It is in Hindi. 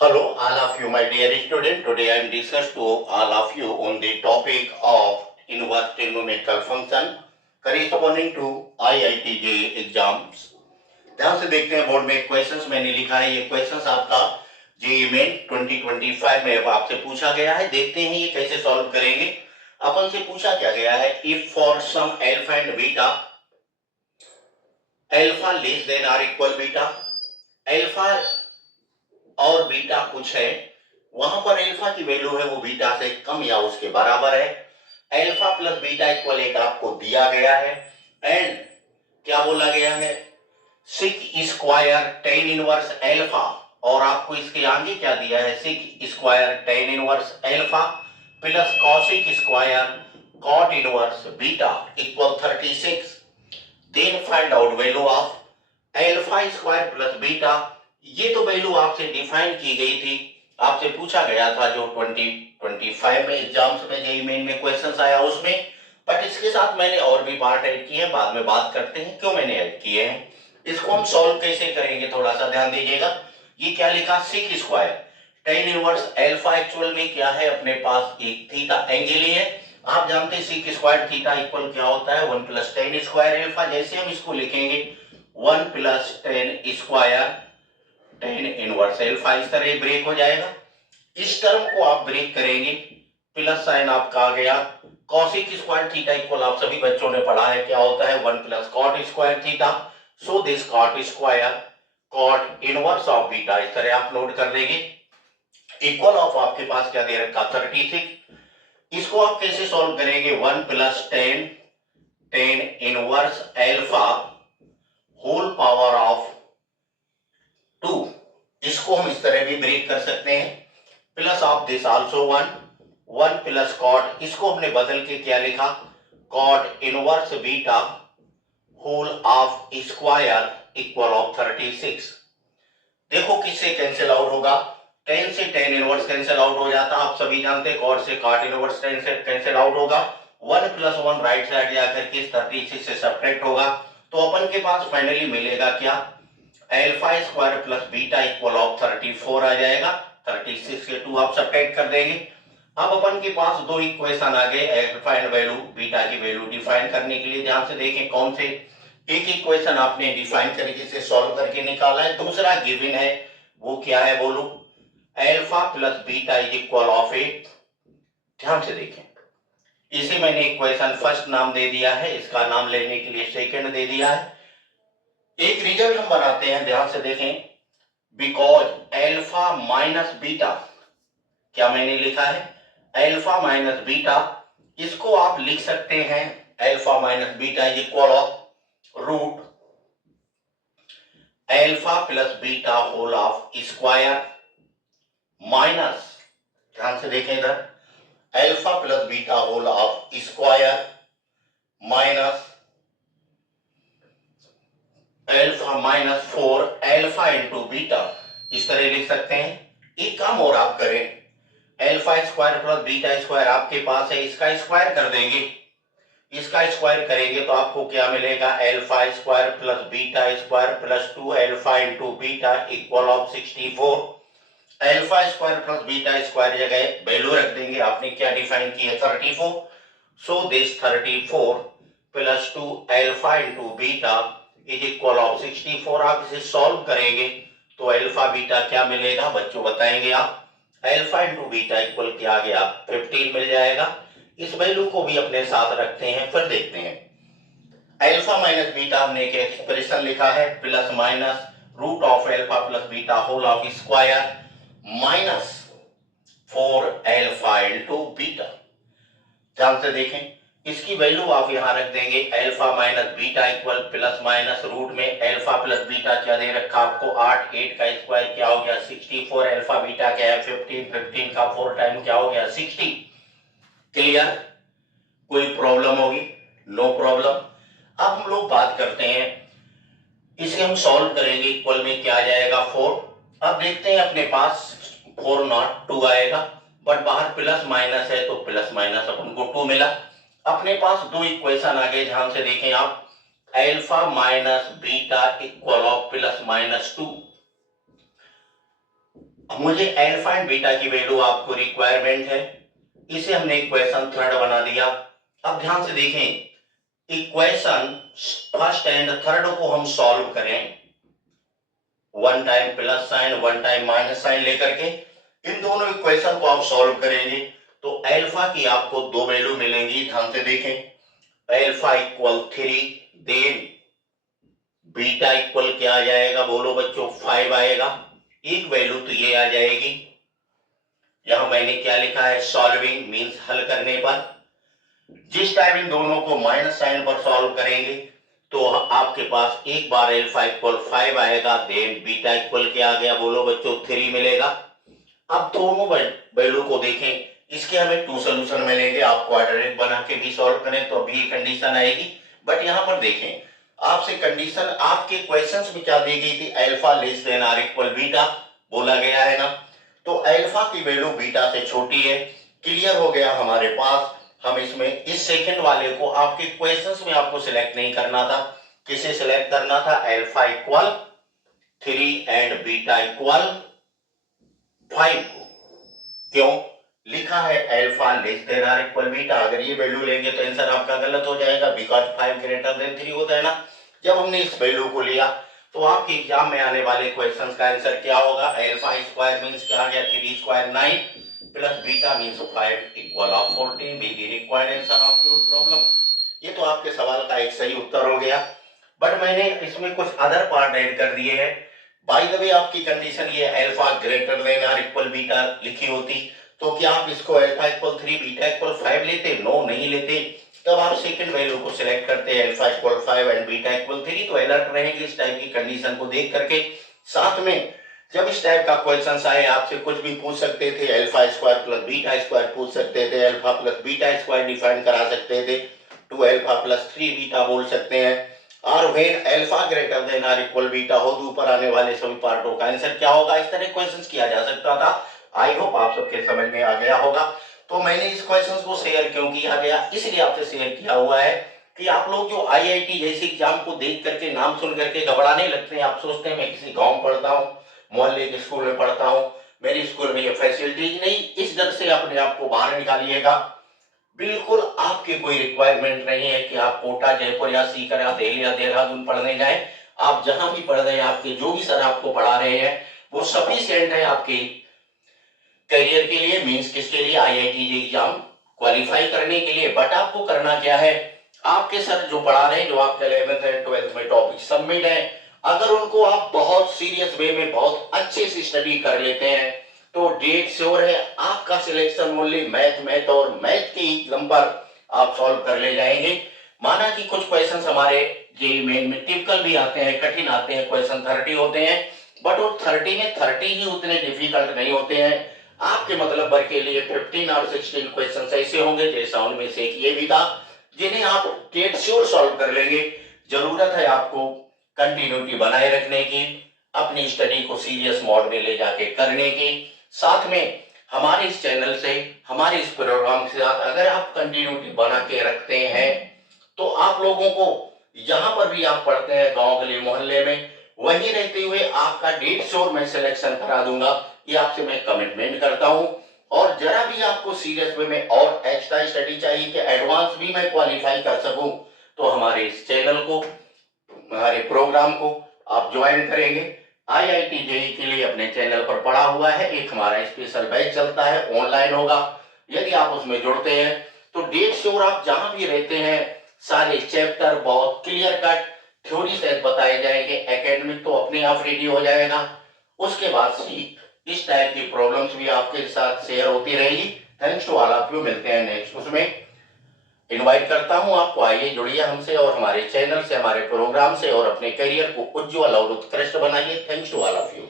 Hello, all of you, my dear student. Today I am discuss to all of you on the topic of inverse trigonometrical function corresponding to IIT JEE exams. ध्यान से देखते हैं, बोर्ड में क्वेश्चंस मैंने लिखा है। ये क्वेश्चंस आपका जेईई मेन 2025 में अब आपसे पूछा गया है। देखते हैं ये कैसे सॉल्व करेंगे। अपन से पूछा क्या गया है, if for some alpha and beta alpha less than or equal beta, alpha और बीटा कुछ है, वहां पर अल्फा की वैल्यू है वो बीटा से कम या उसके बराबर है। अल्फा प्लस बीटा इक्वल 8 आपको दिया गया है। एंड क्या बोला गया है, sec square tan inverse alpha, और आपको इसके आगे क्या दिया है, sec square tan inverse alpha plus cosec square cot inverse beta equal 36। Then find out value of alpha square plus beta. ये तो वैल्यू आपसे डिफाइन की गई थी, आपसे पूछा गया था जो 2025 में एग्जाम्स में जेईई मेन में क्वेश्चंस आया उसमें। बट इसके साथ मैंने और भी पार्ट ऐड किए हैं, बाद में बात करते हैं क्यों मैंने ऐड किए हैं। इसको हम सॉल्व कैसे करेंगे थोड़ा सा ध्यान दीजिएगा। ये क्या लिखा, sec square tan inverse alpha, actual में क्या है, अपने पास एक थीटा एंगल ही है। आप जानते हैं सिक स्क्वायर थीटा इक्वल क्या होता है, 1 प्लस टेन स्क्वायर अल्फा। जैसे हम इसको लिखेंगे 1 plus ten square tan inverse alpha, इस तरह ब्रेक हो जाएगा। इस टर्म को आप ब्रेक करेंगे, प्लस साइन आपका आ गया कॉसिक स्क्वायर थीटा इक्वल, आप सभी बच्चों ने पढ़ा है क्या होता है, 1 plus cot square theta. So this cot square cot inverse of beta, इस तरह आप नोट कर देंगे। इक्वल ऑफ आपके पास क्या दे रखा, 36। इसको आप कैसे सॉल्व करेंगे, 1 plus tan tan inverse alpha whole power of 2, इसको हम इस तरह भी ब्रेक कर सकते हैं। Plus of this also 1 1 plus cot, इसको हमने बदल के क्या लिखा, cot inverse beta whole of square equal of 36। देखो किससे कैंसिल आउट होगा, टेन से टेन इनवर्स कैंसिल आउट हो जाता, आप सभी जानते हैं कॉट से कॉट इनवर्स टेन से कैंसिल आउट होगा। 1 प्लस 1 राइट साइड जाकर के 36 से सब्ट्रैक्ट होगा, तो अपन के पास फाइनली मिलेगा क्या, alpha square plus beta equal of 34 आ जाएगा। 36 के 2 आप सब्ट्रैक्ट कर देंगे। अब अपन के पास दो इक्वेशन आ गए अल्फा एंड वैल्यू बीटा की वैल्यू डिफाइन करने के लिए। ध्यान से देखें कौन से, एक इक्वेशन आपने डिफाइन तरीके से सॉल्व करके निकाला है, दूसरा गिवन है वो क्या है बोलो, alpha plus beta is equal of 8। ध्यान से देखें, इसे मैंने इक्वेशन फर्स्ट नाम दे दिया है, इसका नाम लेने के लिए सेकंड दे दिया है। एक रिजल्ट हम बनाते हैं, ध्यान से देखें, बिकॉज अल्फा माइनस बीटा, क्या मैंने लिखा है, अल्फा माइनस बीटा, इसको आप लिख सकते हैं alpha minus beta is equal of root alpha plus beta whole of square minus, ध्यान से देखें इधर, alpha plus beta whole of square minus alpha minus 4 alpha into beta, इस तरह लिख सकते हैं। एक काम और आप करें, alpha square plus beta square आपके पास है, इसका स्क्वायर कर देंगे। इसका स्क्वायर करेंगे तो आपको क्या मिलेगा, alpha square plus beta square plus 2 alpha into beta equal of 64। Alpha square plus beta square जगह वैल्यू रख देंगे, आपने क्या डिफाइन किया, 34। So this 34 plus 2 alpha into beta is equal of 64। आप इसे सॉल्व करेंगे तो अल्फा बीटा क्या मिलेगा बच्चों, बताएंगे आप, अल्फा इंटू बीटा इक्वल क्या आ गया, 15 मिल जाएगा। इस वैल्यू को भी अपने साथ रखते हैं, फिर देखते हैं। अल्फा माइनस बीटा हमने एक एक्सप्रेशन लिखा है, plus minus root of alpha plus beta whole of square minus 4 alpha into beta. ध्यान से देखें, इसकी वैल्यू आप यहां रख देंगे, alpha minus beta equal plus minus root में अल्फा प्लस बीटा क्या दे रखा आपको 8, 8 का स्क्वायर क्या हो गया 64, अल्फा बीटा क्या है 15, 15 का 4 टाइम क्या हो गया 60। क्लियर, कोई प्रॉब्लम होगी, नो प्रॉब्लम। अब हम लोग बात करते हैं, इसे हम सॉल्व करेंगे, इक्वल में क्या आ जाएगा 4। अब देखते हैं अपने पास 4 नॉट 2 आएगा, बट बाहर प्लस माइनस है तो प्लस माइनस अपन को 2 मिला। अपने पास दो इक्वेशन आ गए, ध्यान से देखें आप, alpha minus beta equal of plus minus 2। मुझे अल्फा एंड बीटा की वैल्यू आपको रिक्वायरमेंट है, इसे हमने इक्वेशन थर्ड बना दिया। अब ध्यान से देखें, इक्वेशन फर्स्ट एंड थर्ड को हम सॉल्व करें, one time plus sine one time minus sine लेकर के इन दोनों इक्वेशन को आप सॉल्व करेंगे तो अल्फा की आपको दो वैल्यू मिलेंगी। ध्यान से देखें, alpha equal 3, then beta equal क्या आ जाएगा, बोलो बच्चों 5 आएगा। एक वैल्यू तो ये आ जाएगी। यहां मैंने क्या लिखा है, सॉल्विंग मींस हल करने पर। जिस टाइम इन दोनों को माइनस साइन पर सॉल्व करेंगे तो आपके पास एक बार अल्फा इक्वल 5 आएगा, देन बीटा इक्वल क्या आ गया, बोलो बच्चों 3 मिलेगा। अब दोनों वैल्यू को देखें, इसके हमें 2 सोल्यूशन मिलेंगे। आप क्वाड्रेटिक बना के भी सॉल्व करें तो अभी ये कंडीशन आएगी, बट यहां पर देखें आपसे कंडीशन आपके क्वेश्चंस में क्या दी गई थी, alpha less than or equal beta बोला गया है ना। तो अल्फा की वैल्यू बीटा से छोटी है, क्लियर हो गया हमारे पास। हम इसमें इस सेकंड वाले को आपके क्वेश्चंस में आपको सिलेक्ट नहीं करना था, किसे सिलेक्ट करना था, alpha equal 3 and beta equal 5 को। क्यों लिखा है alpha less than or equal beta, अगर ये वैल्यू लेंगे तो आंसर आपका गलत हो जाएगा, बिकॉज 5 ग्रेटर देन 3 होता है ना। जब हमने इस वैल्यू को लिया तो आपके एग्जाम में आने वाले क्वेश्चंस का आंसर क्या होगा, अल्फा स्क्वायर मींस क्या आ गया, 3 square 9 plus beta means 5 equal of 14 be the required answer of your problem. ये तो आपके सवाल का एक सही उत्तर हो गया, बट मैंने इसमें कुछ अदर पार्ट ऐड कर दिए हैं। बाय द वे आपकी कंडीशन ये alpha greater than or equal beta लिखी होती तो क्या आप इसको अल्फा इक्वल 3 बीटा इक्वल 5 लेते, नो नहीं लेते। तब आप सेकंड वैल्यू को सिलेक्ट करते हैं, alpha equal 5 and beta equal 3, तो अलर्ट रहेंगे इस टाइप की कंडीशन को देख करके। साथ में जब इस टाइप का क्वेश्चन आए आपसे कुछ भी पूछ सकते थे, alpha square plus beta square पूछ सकते थे, alpha plus beta square define करा सकते थे, 2 अल्फा प्लस 3 बीटा बोल सकते हैं, और when alpha greater than or equal beta हो तो ऊपर आने वाले सभी पार्टों का आंसर क्या होगा, इस तरह क्वेश्चंस किया जा सकता था। आई होप आप सबके समझ में आ गया होगा। तो मैंने इस क्वेश्चंस को शेयर क्यों किया गया, इसलिए आपसे शेयर किया हुआ है कि आप लोग जो आईआईटी जैसे एग्जाम को देख करके नाम सुन करके घबराने लगते हैं, आप सोचते हैं मैं किसी गांव में पढ़ता हूँ, मोहल्ले के स्कूल में पढ़ता हूँ, मेरे स्कूल में ये फैसिलिटीज नहीं, इस डर से अपने आप को बाहर निकालिएगा। बिल्कुल आपकी कोई रिक्वायरमेंट नहीं है कि आप कोटा, जयपुर या सीकर या दिल्ली या देहरादून पढ़ने जाएं। आप जहां भी पढ़ रहे हैं, आपके जो भी सर आपको पढ़ा रहे हैं वो सफिशिएंट है आपके करियर के लिए, मींस किसके लिए, आईआईटी एग्जाम क्वालिफाई करने के लिए। बट आपको करना क्या है, आपके सर जो पढ़ा रहे हैं, जो आपके 11th एंड 12th में टॉपिक सबमिट है, अगर उनको आप बहुत सीरियस वे में बहुत अच्छे से स्टडी कर लेते हैं तो डेट श्योर है आपका सिलेक्शन ओनली मैथ और मैथ के एग्जाम पर आप सॉल्व कर ले जाएंगे। माना कि कुछ क्वेश्चंस हमारे जेईई मेन में टिपिकल भी आते हैं, कठिन आते हैं, क्वेश्चन 30 होते हैं, बट वो 30 में 30 ही उतने डिफिकल्ट नहीं होते हैं। आपके मतलब भर के लिए 15 और 16 क्वेश्चन ऐसे होंगे, जैसा उनमें से एक ये भी था, जिन्हें आप डेट श्योर सॉल्व कर लेंगे। जरूरत है आपको कंटिन्यूटी बनाए रखने की, अपनी स्टडी को सीरियस मोड में ले जाके करने की। साथ में हमारे इस चैनल से, हमारे इस प्रोग्राम के साथ अगर आप कंटिन्यूटी बना के रखते हैं तो आप लोगों को यहाँ पर भी आप पढ़ते हैं गांव गली मोहल्ले में, वहीं रहते हुए आपका डेट श्योर मैं सिलेक्शन करा दूंगा, ये आपसे मैं कमिटमेंट करता हूं। और जरा भी आपको सीरियस वे में और एक्स्ट्रा स्टडी चाहिए कि एडवांस भी मैं क्वालिफाई कर सकूं, तो हमारे इस चैनल को, हमारे प्रोग्राम को आप ज्वाइन करेंगे। आईआईटी जेईई के लिए अपने चैनल पर पड़ा हुआ है, एक हमारा स्पेशल बैच चलता है, ऑनलाइन होगा। यदि आप उसमें जुड़ते हैं तो डेट श्योर आप जहां भी रहते हैं सारे चैप्टर बहुत क्लियर कट थ्योरी से बताए जाएंगे। एकेडमिक तो अपने आप रेडी हो जाएगा, उसके बाद इस टाइप की प्रॉब्लम्स भी आपके साथ शेयर होती रहेगी। Thanks to all of you, मिलते हैं नेक्स्ट उसमें। इनवाइट करता हूं आपको, आइए जुड़िए हमसे और हमारे चैनल से, हमारे प्रोग्राम से, और अपने करियर को उज्जवल और उत्कृष्ट बनाइए। Thanks to all of you.